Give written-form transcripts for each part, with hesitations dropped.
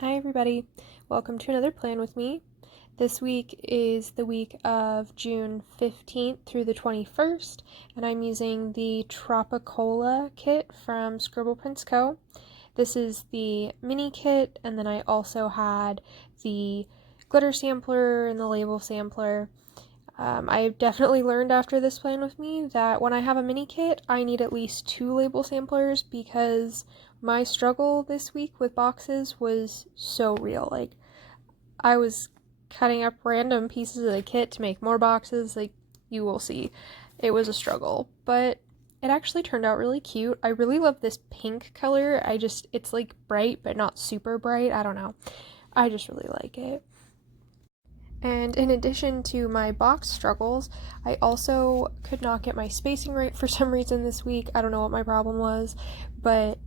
Hi everybody, welcome to another plan with me. This week is the week of June 15th through the 21st, and I'm using the Tropicola kit from Scribble. This is the mini kit, and then I also had the glitter sampler and the label sampler. I've definitely learned after this plan with me that when I have a mini kit, I need at least 2 label samplers because my struggle this week with boxes was so real. Like, I was cutting up random pieces of the kit to make more boxes. Like, you will see. It was a struggle, but it actually turned out really cute. I really love this pink color. It's like bright, but not super bright. I don't know. I just really like it. And in addition to my box struggles, I also could not get my spacing right for some reason this week. I don't know what my problem was, but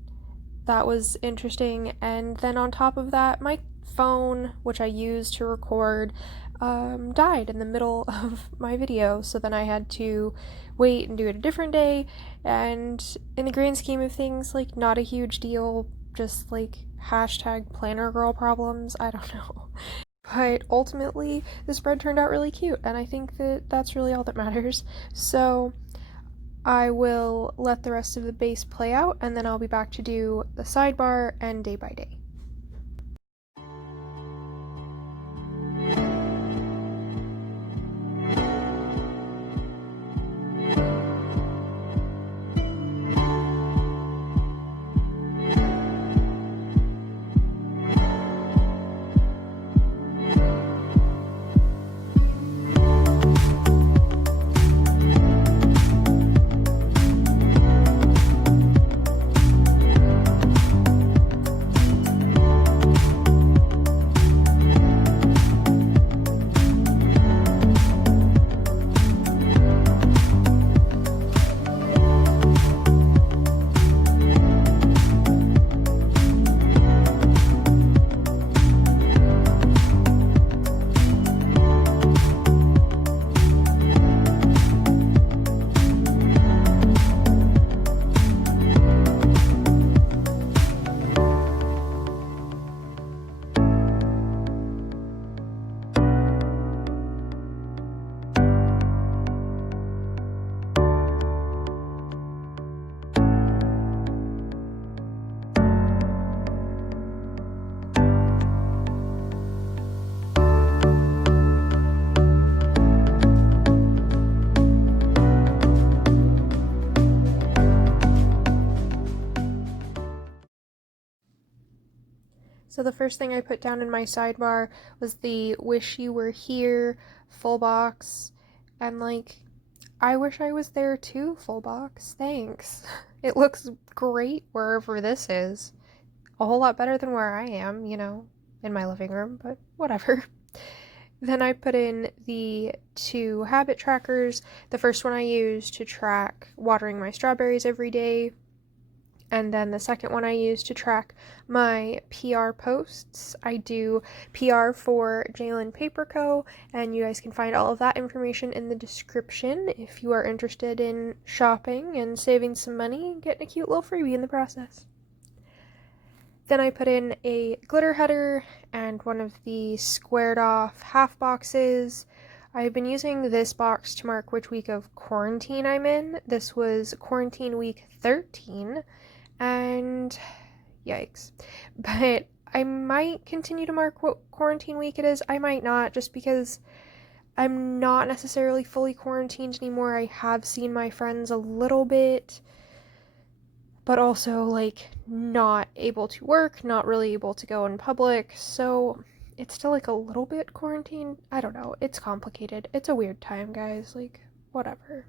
that was interesting. And then on top of that, my phone, which I used to record, died in the middle of my video. So then I had to wait and do it a different day. And in the grand scheme of things, like, not a huge deal, just like hashtag planner girl problems. I don't know. But ultimately, the spread turned out really cute, and I think that that's really all that matters. So I will let the rest of the base play out, and then I'll be back to do the sidebar and day by day. So the first thing I put down in my sidebar was the wish you were here full box, and like, I wish I was there too, full box. Thanks. It looks great wherever this is. A whole lot better than where I am, in my living room, but whatever. Then I put in the 2 habit trackers. The first one I used to track watering my strawberries every day, and then the second one I use to track my PR posts. I do PR for JLynnPaperCo, and you guys can find all of that information in the description if you are interested in shopping and saving some money and getting a cute little freebie in the process. Then I put in a glitter header and one of the squared off half boxes. I've been using this box to mark which week of quarantine I'm in. This was quarantine week 13. And yikes. But I might continue to mark what quarantine week it is. I might not, just because I'm not necessarily fully quarantined anymore. I have seen my friends a little bit, but also, like, not able to work, not really able to go in public, so it's still like a little bit quarantined. I don't know. It's complicated. It's a weird time, guys. Like, whatever.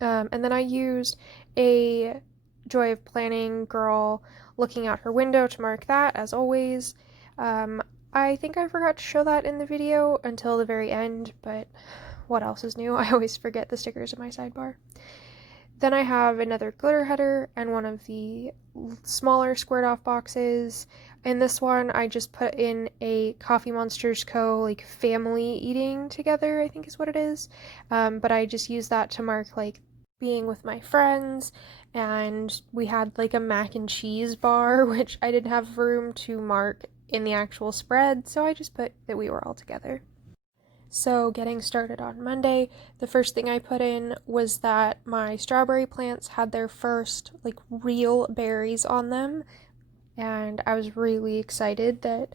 And then I used a Joy of Planning girl looking out her window to mark that, as always. I think I forgot to show that in the video until the very end, but what else is new? I always forget the stickers in my sidebar. Then I have another glitter header and one of the smaller squared off boxes. In this one, I just put in a TheCoffeeMonsterzCo, like, family eating together, I think is what it is. But I just use that to mark, like, being with my friends, and we had like a mac and cheese bar, which I didn't have room to mark in the actual spread, so I just put that we were all together. So getting started on Monday, the first thing I put in was that my strawberry plants had their first like real berries on them, and I was really excited that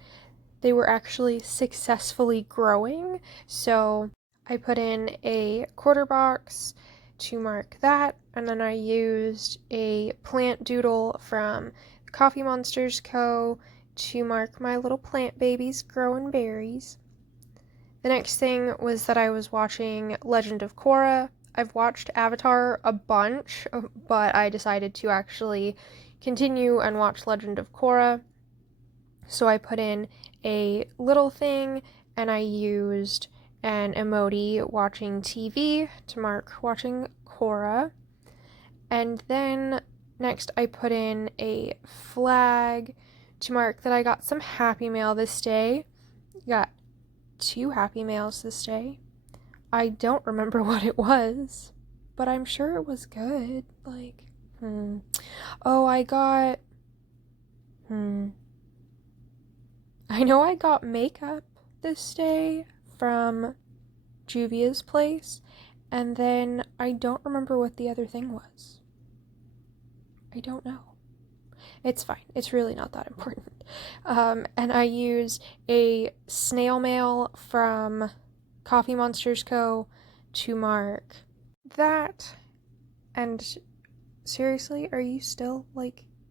they were actually successfully growing. So I put in a quarter box to mark that, and then I used a plant doodle from TheCoffeeMonsterzCo to mark my little plant babies growing berries. The next thing was that I was watching Legend of Korra. I've watched Avatar a bunch, but I decided to actually continue and watch Legend of Korra. So I put in a little thing, and I used an emoji watching TV to mark watching Korra. And then next I put in a flag to mark that I got some Happy Mail this day. Got 2 Happy Mails this day. I don't remember what it was, but I'm sure it was good. Oh, I know I got makeup this day from Juvia's place, and then I don't remember what the other thing was. I don't know. It's fine. It's really not that important. And I used a snail mail from TheCoffeeMonsterzCo to mark that. And seriously, are you still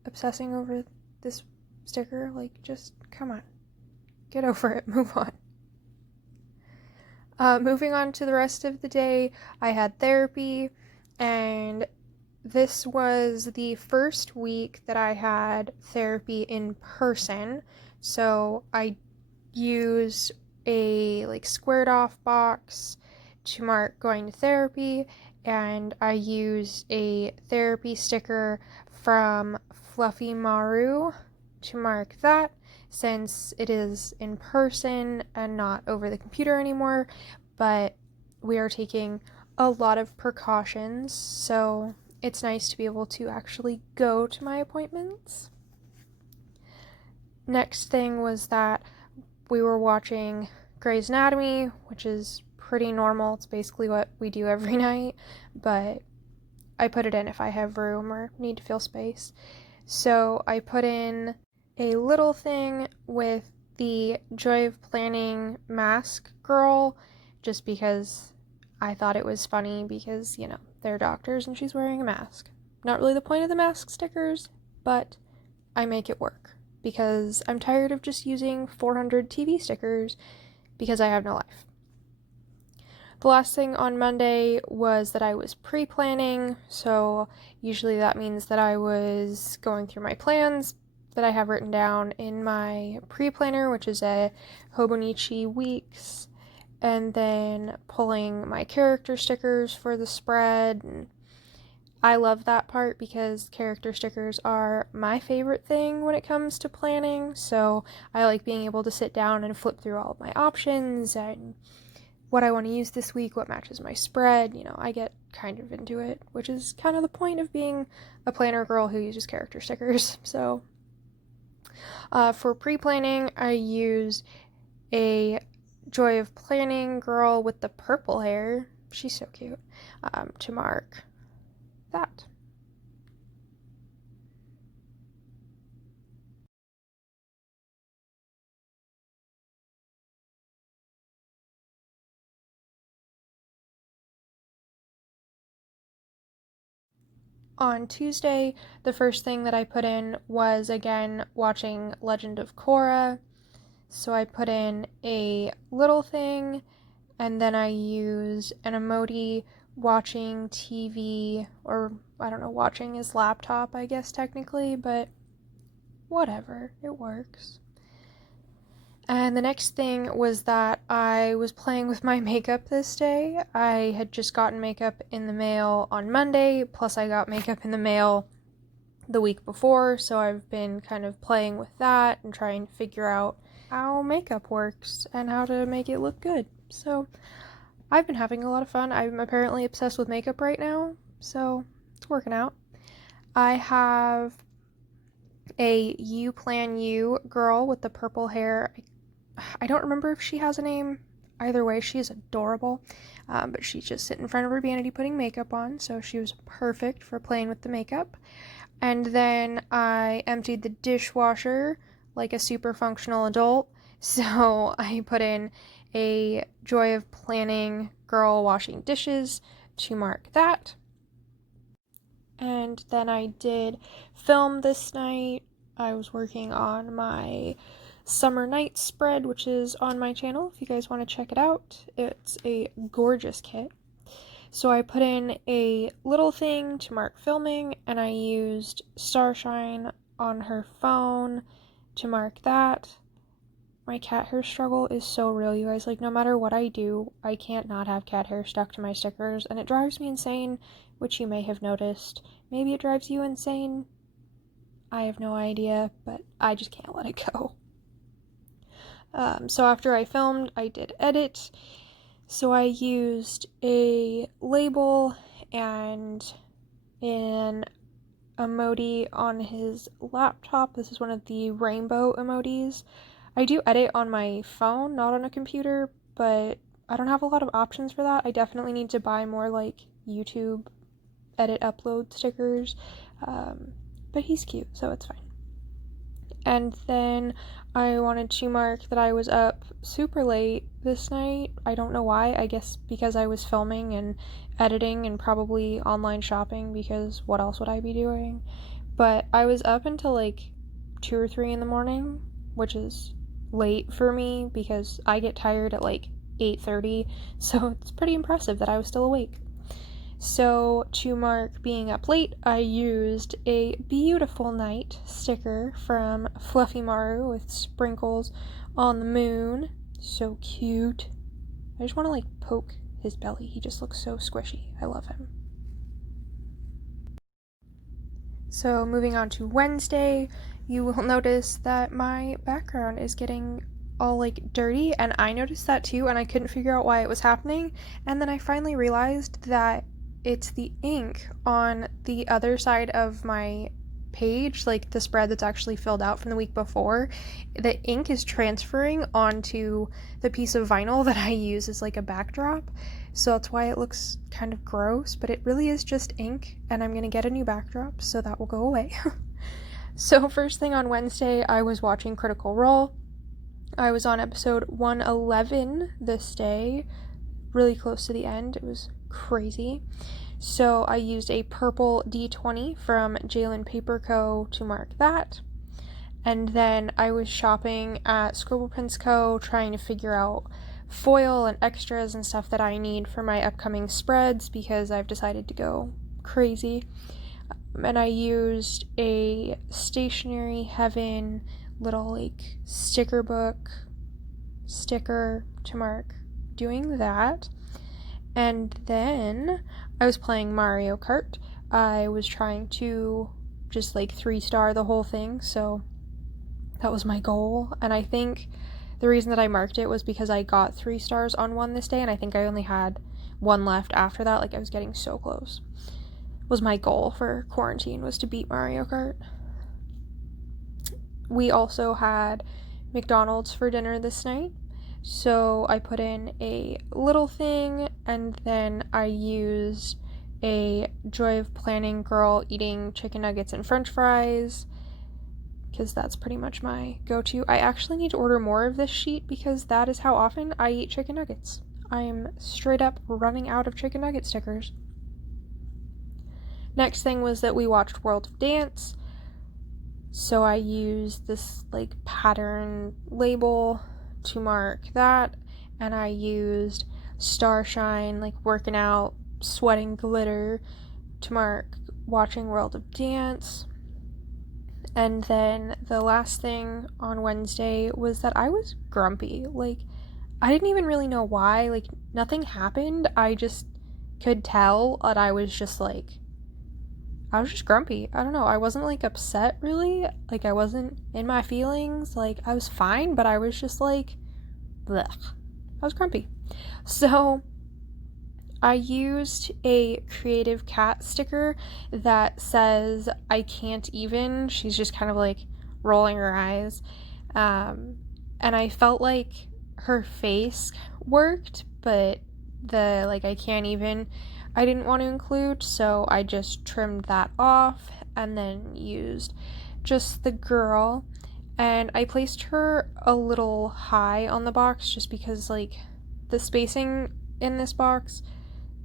obsessing over this sticker? Just come on. Get over it. Move on. Moving on to the rest of the day, I had therapy, and this was the first week that I had therapy in person. So I used a squared off box to mark going to therapy, and I used a therapy sticker from Fluffy Maru to mark that, since it is in person and not over the computer anymore. But we are taking a lot of precautions, so it's nice to be able to actually go to my appointments. Next thing was that we were watching Grey's Anatomy, which is pretty normal. It's basically what we do every night, but I put it in if I have room or need to fill space. So I put in a little thing with the Joy of Planning mask girl, just because I thought it was funny because, they're doctors and she's wearing a mask. Not really the point of the mask stickers, but I make it work because I'm tired of just using 400 TV stickers because I have no life. The last thing on Monday was that I was pre-planning, so usually that means that I was going through my plans that I have written down in my pre-planner, which is a Hobonichi Weeks, and then pulling my character stickers for the spread. And I love that part because character stickers are my favorite thing when it comes to planning, so I like being able to sit down and flip through all of my options and what I want to use this week, what matches my spread. I get kind of into it, which is kind of the point of being a planner girl who uses character stickers. So for pre-planning, I used a Joy of Planning girl with the purple hair. She's so cute. To mark that. On Tuesday, the first thing that I put in was, again, watching Legend of Korra. So I put in a little thing, and then I used an emoji watching TV, or I don't know, watching his laptop, I guess, technically, but whatever, it works. And the next thing was that I was playing with my makeup this day. I had just gotten makeup in the mail on Monday, plus I got makeup in the mail the week before, so I've been kind of playing with that and trying to figure out how makeup works and how to make it look good. So I've been having a lot of fun. I'm apparently obsessed with makeup right now, so it's working out. I have a You Plan You girl with the purple hair. I don't remember if she has a name. Either way, she is adorable. But she's just sitting in front of her vanity putting makeup on, so she was perfect for playing with the makeup. And then I emptied the dishwasher like a super functional adult. So I put in a Joy of Planning girl washing dishes to mark that. And then I did film this night. I was working on my summer night spread, which is on my channel if you guys want to check it out. It's a gorgeous kit. So I put in a little thing to mark filming, and I used Starshine on her phone to mark that. My cat hair struggle is so real, you guys. Like, no matter what I do, I can't not have cat hair stuck to my stickers, and it drives me insane, which you may have noticed. Maybe it drives you insane. I have no idea, but I just can't let it go. So after I filmed, I did edit. So I used a label and an emoji on his laptop. This is one of the rainbow emojis. I do edit on my phone, not on a computer, but I don't have a lot of options for that. I definitely need to buy more like YouTube edit upload stickers, but he's cute, so it's fine. And then I wanted to mark that I was up super late this night. I don't know why. I guess because I was filming and editing and probably online shopping, because what else would I be doing? But I was up until like 2 or 3 in the morning, which is late for me because I get tired at like 8:30, so it's pretty impressive that I was still awake. So to mark being up late, I used a Beautiful Night sticker from Fluffy Maru with sprinkles on the moon. So cute. I just want to like poke his belly. He just looks so squishy. I love him. So moving on to Wednesday, you will notice that my background is getting all like dirty, and I noticed that too, and I couldn't figure out why it was happening. And then I finally realized that it's the ink on the other side of my page, like the spread that's actually filled out from the week before. The ink is transferring onto the piece of vinyl that I use as like a backdrop, so that's why it looks kind of gross, but it really is just ink, and I'm gonna get a new backdrop, so that will go away. So first thing on Wednesday, I was watching Critical Role. I was on episode 111 this day, really close to the end. It was crazy. So I used a purple D20 from JLynnPaperCo to mark that. And then I was shopping at Scribble Co, trying to figure out foil and extras and stuff that I need for my upcoming spreads because I've decided to go crazy. And I used a Stationery Heaven little like sticker book sticker to mark doing that. And then I was playing Mario Kart. I was trying to just like 3-star the whole thing, so that was my goal. And I think the reason that I marked it was because I got 3 stars on one this day, and I think I only had 1 left after that. Like, I was getting so close. Was my goal for quarantine, was to beat Mario Kart. We also had McDonald's for dinner this night. So I put in a little thing, and then I used a Joy of Planning girl eating chicken nuggets and french fries, because that's pretty much my go-to. I actually need to order more of this sheet because that is how often I eat chicken nuggets. I am straight up running out of chicken nugget stickers. Next thing was that we watched World of Dance. So I used this like pattern label to mark that, and I used Starshine, like working out, sweating glitter, to mark watching World of Dance. And then the last thing on Wednesday was that I was grumpy. Like, I didn't even really know why. Like, nothing happened. I just could tell that I was just like, I was just grumpy. I don't know. I wasn't like upset really. Like, I wasn't in my feelings. Like, I was fine, but I was just like, blech. I was grumpy. So I used a Creative Cat sticker that says, "I can't even." She's just kind of like rolling her eyes. And I felt like her face worked, but the like "I can't even" I didn't want to include, so I just trimmed that off and then used just the girl. And I placed her a little high on the box just because like the spacing in this box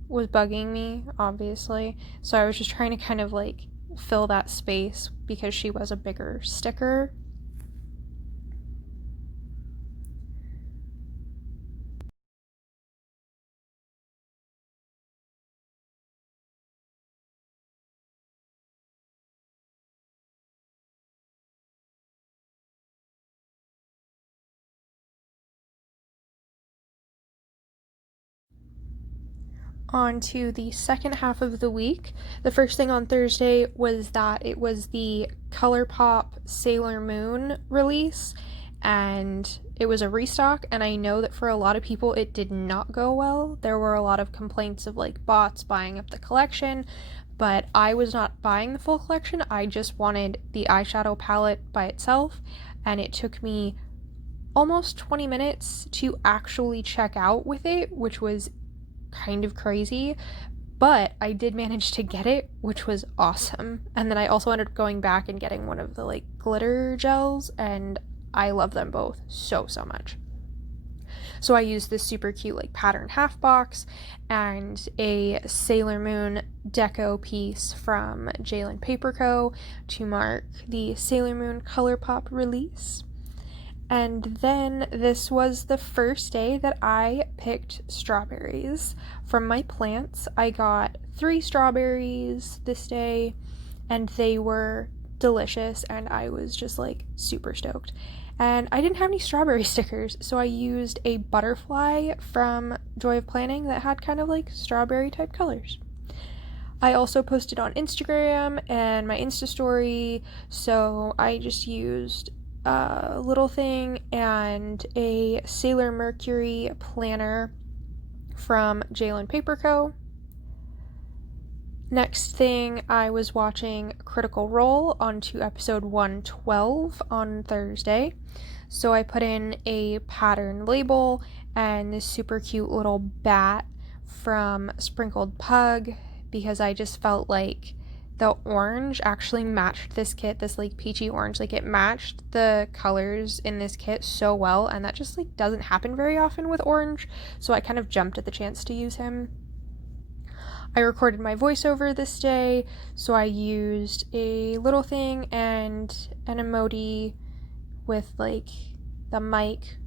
was bugging me, obviously. So I was just trying to kind of like fill that space because she was a bigger sticker. On to the second half of the week. The first thing on Thursday was that it was the ColourPop Sailor Moon release, and it was a restock, and I know that for a lot of people it did not go well. There were a lot of complaints of like bots buying up the collection, but I was not buying the full collection. I just wanted the eyeshadow palette by itself, and it took me almost 20 minutes to actually check out with it, which was kind of crazy, but I did manage to get it, which was awesome. And then I also ended up going back and getting one of the like glitter gels, and I love them both so much. So I used this super cute like pattern half box and a Sailor Moon deco piece from JLynnPaperCo to mark the Sailor Moon ColourPop release. And then this was the first day that I picked strawberries from my plants. I got 3 strawberries this day, and they were delicious, and I was just like super stoked. And I didn't have any strawberry stickers, so I used a butterfly from Joy of Planning that had kind of like strawberry type colors. I also posted on Instagram and my Insta story, so I just used a little thing and a Sailor Mercury planner from JLynnPaperCo. Next thing, I was watching Critical Role onto episode 112 on Thursday. So I put in a pattern label and this super cute little bat from Sprinkled Pug because I just felt like the orange actually matched this kit, this like peachy orange. Like it matched the colors in this kit so well, and that just like doesn't happen very often with orange, so I kind of jumped at the chance to use him. I recorded my voiceover this day, so I used a little thing and an emoji with like the mic.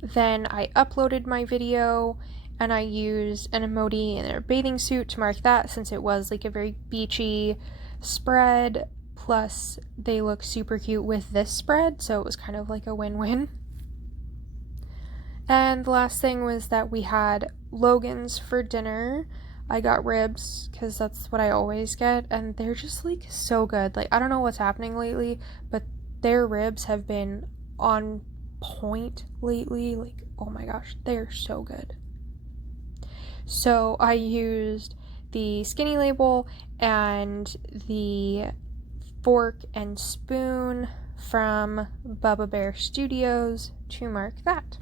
Then I uploaded my video and I used an emoji in a bathing suit to mark that, since it was like a very beachy spread, plus they look super cute with this spread, so it was kind of like a win-win. And the last thing was that we had Logan's for dinner. I got ribs because that's what I always get, and they're just like so good. Like I don't know what's happening lately, but their ribs have been on point lately. Like oh my gosh, they're so good. So I used the skinny label and the fork and spoon from Bubba Bear Studios to mark that.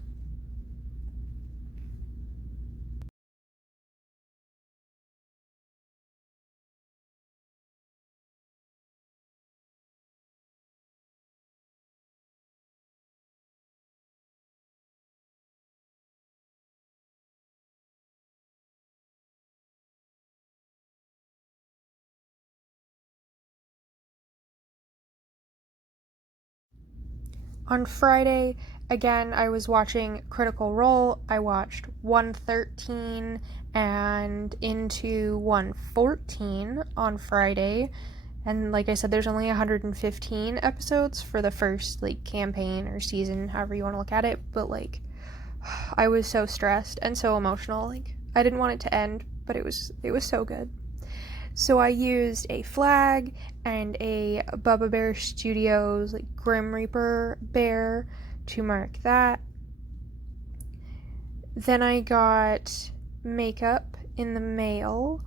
On Friday, again, I was watching Critical Role. I watched 113 and into 114 on Friday. And like I said, there's only 115 episodes for the first like campaign or season, however you want to look at it. But like, I was so stressed and so emotional. Like, I didn't want it to end, but it was so good. So I used a flag and a Bubba Bear Studios like Grim Reaper bear to mark that. Then I got makeup in the mail.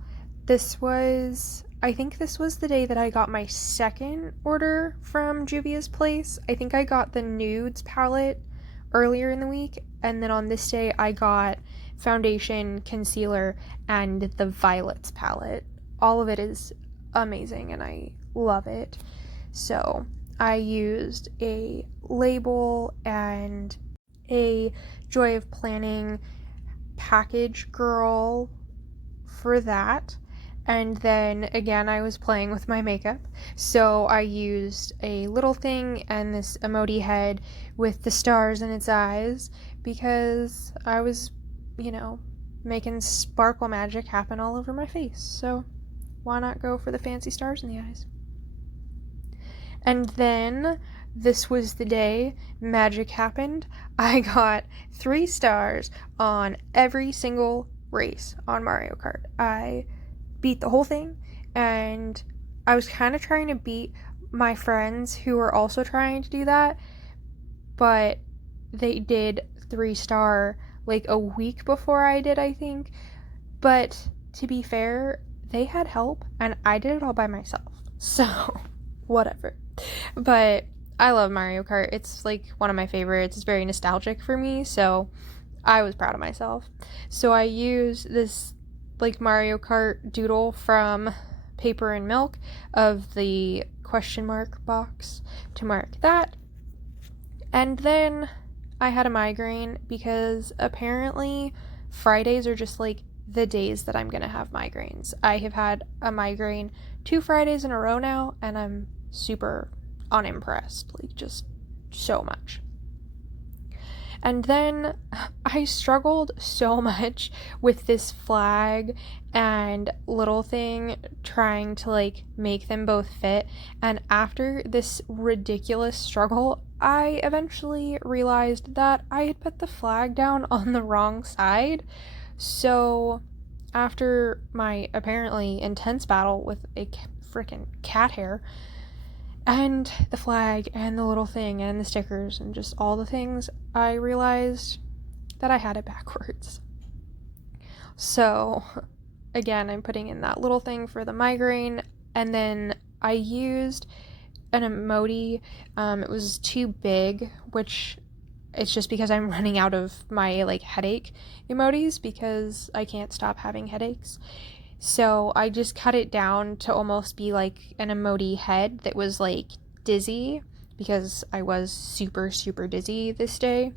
I think this was the day that I got my second order from Juvia's Place. I think I got the nudes palette earlier in the week, and then on this day I got foundation, concealer, and the violets palette. All of it is amazing and I love it. So I used a label and a Joy of Planning package girl for that. And then again, I was playing with my makeup, so I used a little thing and this emoji head with the stars in its eyes because I was, making sparkle magic happen all over my face. So why not go for the fancy stars in the eyes? And then this was the day magic happened. I got 3 stars on every single race on Mario Kart. I beat the whole thing, and I was kind of trying to beat my friends who were also trying to do that, but they did 3-star like a week before I did, I think. But to be fair, they had help and I did it all by myself, so whatever. But I love Mario Kart. It's like one of my favorites. It's very nostalgic for me, so I was proud of myself. So I used this like Mario Kart doodle from Paper and Milk of the question mark box to mark that. And then I had a migraine because apparently Fridays are just like the days that I'm gonna have migraines. I have had a migraine 2 Fridays in a row now, and I'm super unimpressed, like just so much. And then I struggled so much with this flag and little thing trying to like make them both fit. And after this ridiculous struggle, I eventually realized that I had put the flag down on the wrong side. So after my apparently intense battle with a freaking cat hair, and the flag and the little thing and the stickers and just all the things, I realized that I had it backwards. So again, I'm putting in that little thing for the migraine, and then I used an emoji. It was too big, which it's just because I'm running out of my like headache emojis because I can't stop having headaches. So I just cut it down to almost be like an emoji head that was like dizzy because I was super, super dizzy this day.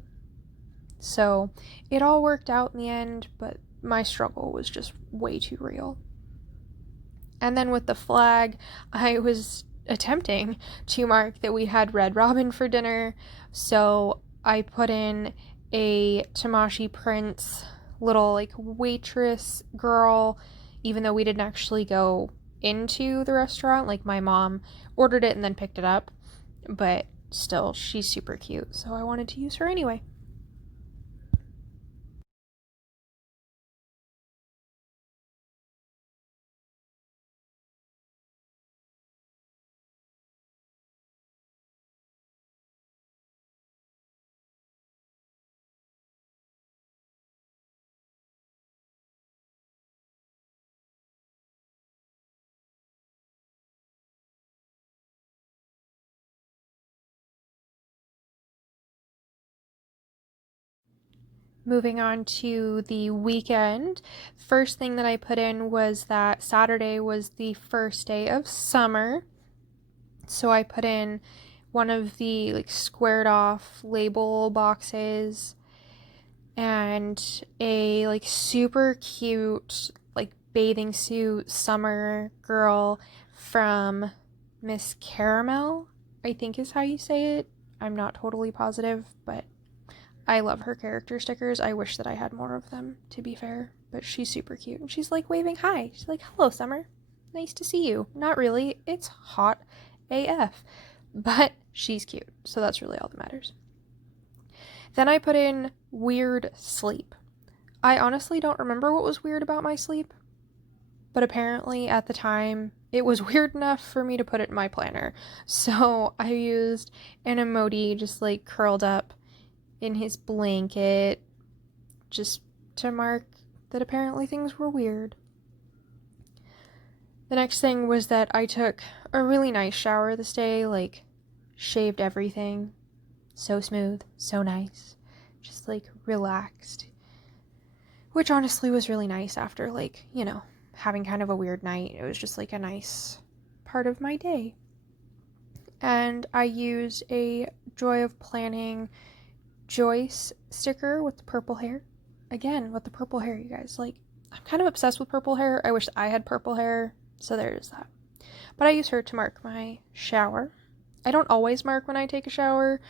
So it all worked out in the end, but my struggle was just way too real. And then with the flag, I was attempting to mark that we had Red Robin for dinner. So I put in a Tamashii Prince little like waitress girl, even though we didn't actually go into the restaurant. Like my mom ordered it and then picked it up, but still, she's super cute, so I wanted to use her anyway. Moving on to the weekend, first thing that I put in was that Saturday was the first day of summer. So I put in one of the like squared off label boxes and a like super cute like bathing suit summer girl from Miss Caramel, I think is how you say it. I'm not totally positive, but I love her character stickers. I wish that I had more of them, to be fair, but she's super cute. And she's like waving hi. She's like, hello, Summer. Nice to see you. Not really. It's hot AF. But she's cute, so that's really all that matters. Then I put in weird sleep. I honestly don't remember what was weird about my sleep, but apparently at the time it was weird enough for me to put it in my planner. So I used an emoji just like curled up in his blanket just to mark that apparently things were weird. The next thing was that I took a really nice shower this day, like shaved everything. So smooth, so nice. Just like relaxed. Which honestly was really nice after like, having kind of a weird night. It was just like a nice part of my day. And I used a Joy of Planning Joyce sticker with the purple hair. Again, with the purple hair, you guys. Like, I'm kind of obsessed with purple hair. I wish I had purple hair. So there's that. But I use her to mark my shower. I don't always mark when I take a shower.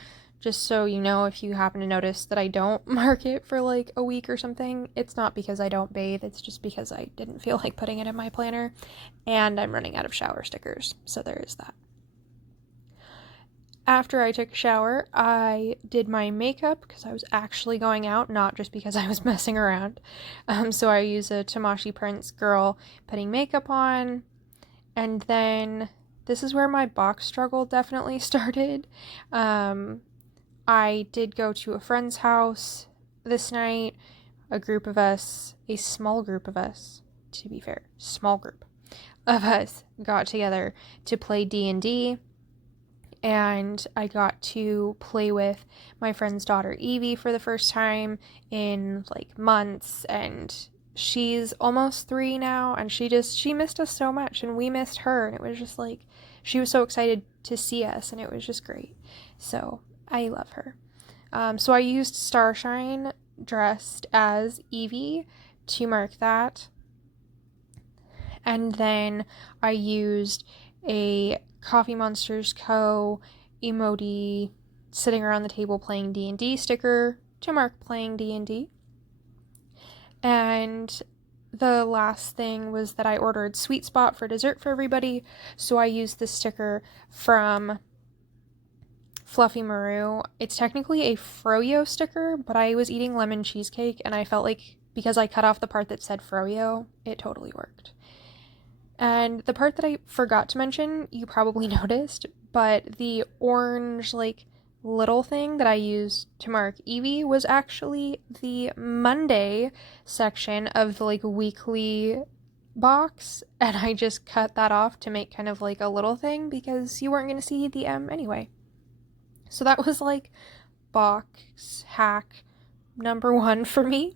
Just so you know, if you happen to notice that I don't mark it for like a week or something, it's not because I don't bathe. It's just because I didn't feel like putting it in my planner. And I'm running out of shower stickers. So there is that. After I took a shower, I did my makeup because I was actually going out, not just because I was messing around. So I used a Tamashii Prince girl putting makeup on. And then this is where my box struggle definitely started. I did go to a friend's house this night. A group of us, a small group of us, to be fair, small group of us got together to play D&D. And I got to play with my friend's daughter Evie for the first time in like months, and she's almost 3 now, and she missed us so much, and we missed her, and it was just like, she was so excited to see us, and it was just great. So I love her. So I used Starshine dressed as Evie to mark that. And then I used a TheCoffeeMonsterzCo emoji sitting around the table playing D&D sticker to mark playing D&D. And the last thing was that I ordered Sweet Spot for dessert for everybody, so I used the sticker from Fluffy Maru. It's technically a Froyo sticker, but I was eating lemon cheesecake, and I felt like because I cut off the part that said Froyo, it totally worked. And the part that I forgot to mention, you probably noticed, but the orange, like, little thing that I used to mark Evie was actually the Monday section of the, like, weekly box, and I just cut that off to make kind of, like, a little thing because you weren't going to see the M anyway. So that was, like, box hack number 1 for me.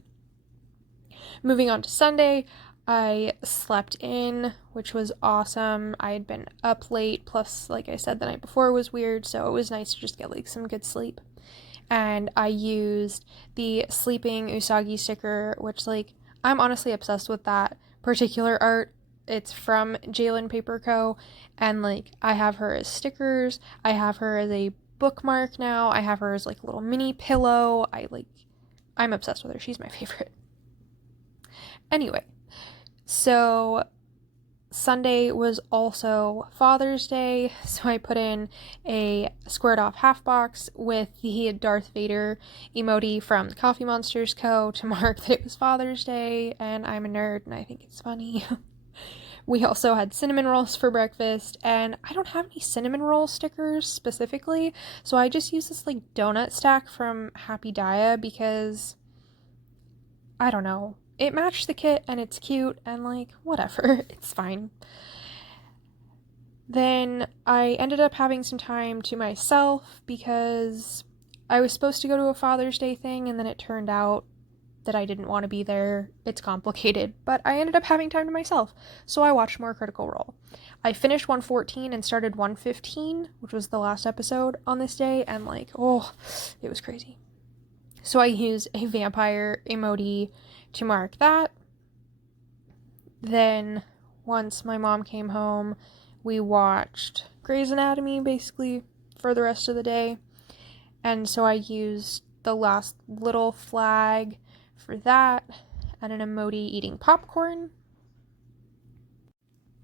Moving on to Sunday, I slept in, which was awesome. I had been up late, plus, like I said, the night before was weird, so it was nice to just get, like, some good sleep. And I used the Sleeping Usagi sticker, which, like, I'm honestly obsessed with that particular art. It's from JLynnPaperCo, and, like, I have her as stickers. I have her as a bookmark now. I have her as, like, a little mini pillow. I'm obsessed with her. She's my favorite. Anyway, so Sunday was also Father's Day, so I put in a squared off half box with the Darth Vader emoji from TheCoffeeMonsterzCo to mark that it was Father's Day, and I'm a nerd and I think it's funny. We also had cinnamon rolls for breakfast, and I don't have any cinnamon roll stickers specifically, so I just used this, like, donut stack from Happy Daya because, I don't know, it matched the kit and it's cute and, like, whatever, it's fine. Then I ended up having some time to myself because I was supposed to go to a Father's Day thing, and then it turned out that I didn't want to be there. It's complicated, but I ended up having time to myself, so I watched more Critical Role. I finished 114 and started 115, which was the last episode on this day, and, like, oh, it was crazy. So I used a vampire emoji to mark that. Then once my mom came home, we watched Grey's Anatomy basically for the rest of the day, and so I used the last little flag for that and an emoji eating popcorn.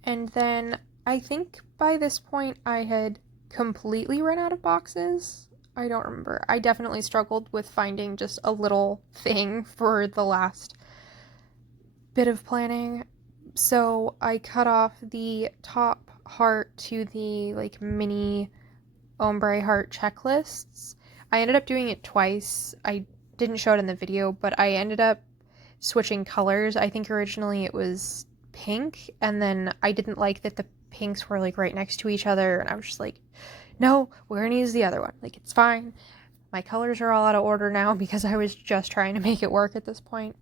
And then I think by this point I had completely run out of boxes. I don't remember. I definitely struggled with finding just a little thing for the last bit of planning. So I cut off the top heart to the, like, mini ombre heart checklists. I ended up doing it twice. I didn't show it in the video, but I ended up switching colors. I think originally it was pink, and then I didn't like that the pinks were like right next to each other, and I was just like, no, we're gonna use the other one. Like, it's fine. My colors are all out of order now because I was just trying to make it work at this point.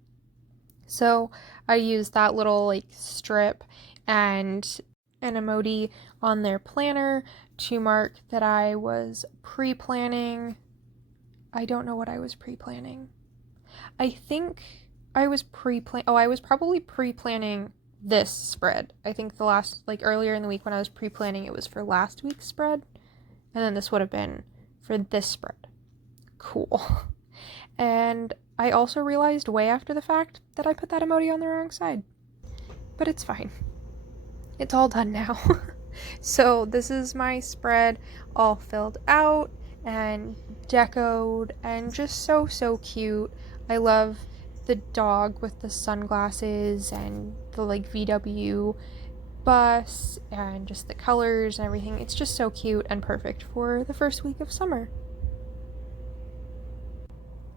So I used that little like strip and an emoji on their planner to mark that I was pre-planning. I don't know what I was pre-planning. I think I was I was probably pre-planning this spread. I think the last, like earlier in the week when I was pre-planning, it was for last week's spread. And then this would have been for this spread. Cool. And I also realized way after the fact that I put that emoji on the wrong side. But it's fine. It's all done now. So this is my spread all filled out and decoed and just so cute. I love the dog with the sunglasses and the like VW bus and just the colors and everything. It's just so cute and perfect for the first week of summer.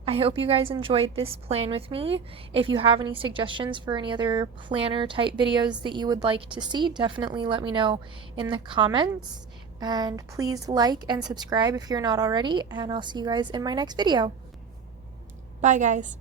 I hope you guys enjoyed this plan with me. If you have any suggestions for any other planner type videos that you would like to see, definitely let me know in the comments. And please like and subscribe if you're not already, and I'll see you guys in my next video. Bye guys.